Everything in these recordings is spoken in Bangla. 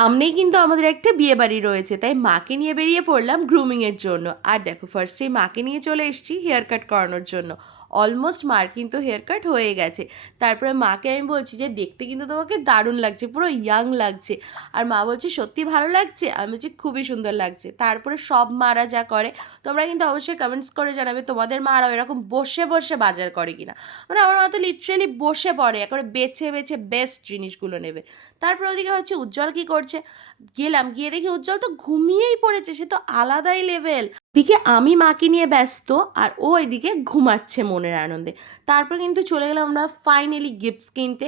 সামনেই কিন্তু আমাদের একটা বিয়ে বাড়ি রয়েছে, তাই মাকে নিয়ে বেরিয়ে পড়লাম গ্রুমিংয়ের জন্য। আর দেখো ফার্স্টেই মাকে নিয়ে চলে এসেছি হেয়ার কাট করানোর জন্য। অলমোস্ট মার কিন্তু হেয়ার কাট হয়ে গেছে। তারপরে মাকে আমি বলছি যে দেখতে কিন্তু তোমাকে দারুণ লাগছে, পুরো ইয়াং লাগছে। আর মা বলছে সত্যি ভালো লাগছে, আমি বলছি খুবই সুন্দর লাগছে। তারপরে সব মারা যা করে, তোমরা কিন্তু অবশ্যই কমেন্টস করে জানাবে তোমাদের মারাও এরকম বসে বসে বাজার করে কিনা। মানে আমার মা তো লিটারেলি বসে পড়ে, একবারে বেছে বেছে বেস্ট জিনিসগুলো নেবে। তারপর ওদিকে হচ্ছে উজ্জ্বল কি করছে, গেলাম গিয়ে দেখি উজ্জ্বল তো ঘুমিয়েই পড়েছে, সে তো আলাদাই লেভেল। দিকে আমি মাকে নিয়ে ব্যস্ত আর ও এদিকে ঘুমাচ্ছে মনের আনন্দে। তারপর কিন্তু চলে গেলাম আমরা ফাইনালি গিফটস কিনতে।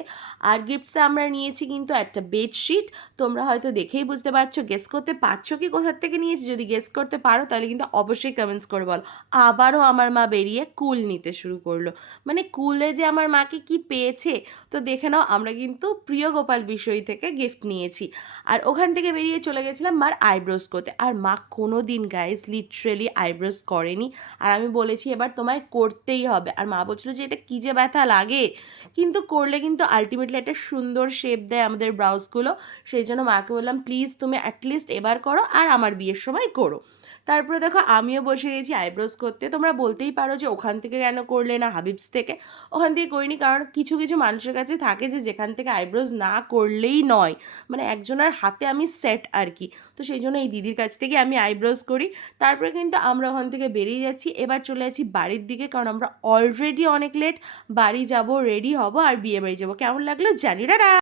আর গিফটসে আমরা নিয়েছি কিন্তু একটা বেডশিট। তোমরা হয়তো দেখেই বুঝতে পারছো, গেস করতে পারছো কি কোথার থেকে নিয়েছি? যদি গেস করতে পারো তাহলে কিন্তু অবশ্যই কমেন্টস করে বলো। আবারও আমার মা বেরিয়ে কুল নিতে শুরু করলো। মানে কুলে যে আমার মাকে কি পেয়েছে, তো দেখে নাও। আমরা কিন্তু প্রিয় গোপাল বিষয় থেকে গিফট নিয়েছি। আর ওখান থেকে বেরিয়ে চলে গেছিলাম মার আইব্রোজ করতে। আর মা কোনো দিন গাইজ লিটারেলি আইব্রোজ করেনি। আর আমি বলেছি এবার তোমায় করতেই হবে। আর মা বলছিল যে এটা কী যে ব্যথা লাগে, কিন্তু করলে কিন্তু আলটিমেটলি একটা সুন্দর শেপ দেয় আমাদের ব্রাউজগুলো। সেই জন্য মাকে বললাম প্লিজ তুমি অ্যাটলিস্ট এবার করো আর আমার বিয়ের সময় করো। তারপরে দেখো আমিও বসে গেছি আইব্রোজ করতে। তোমরা বলতেই পারো যে ওখান থেকে কেন করলে না হাবিবস থেকে। ওখান থেকে করিনি কারণ কিছু কিছু মানুষের কাছে থাকে যে যেখান থেকে আইব্রোজ না করলেই নয়, মানে একজনের হাতে আমি সেট আর কি। তো সেই জন্য এই দিদির কাছ থেকে আমি আইব্রোজ করি। তারপরে কিন্তু আমরা ওখান থেকে বেরিয়ে যাচ্ছি, এবার চলে যাচ্ছি বাড়ির দিকে, কারণ আমরা অলরেডি অনেক লেট। বাড়ি যাব, রেডি হব আর বিয়ে বাড়ি যাবো। কেমন লাগলো জানি না।